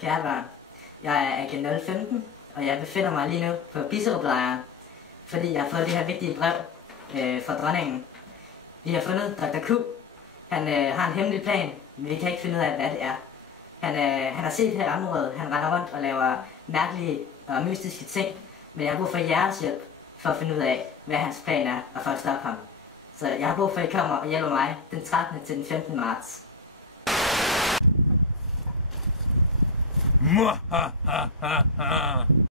Kære børn, jeg er agent 015, og jeg befinder mig lige nu på Bisserup-lejren, fordi jeg har fået det her vigtige brev fra dronningen. Vi har fundet Dr. Q. Han har en hemmelig plan, men vi kan ikke finde ud af, hvad det er. Han har set det her område, han render rundt og laver mærkelige og mystiske ting, men jeg har brug for jeres hjælp for at finde ud af, hvad hans plan er, og for at stoppe ham. Så jeg har brug for, at I kommer og hjælper mig den 13. til den 15. marts.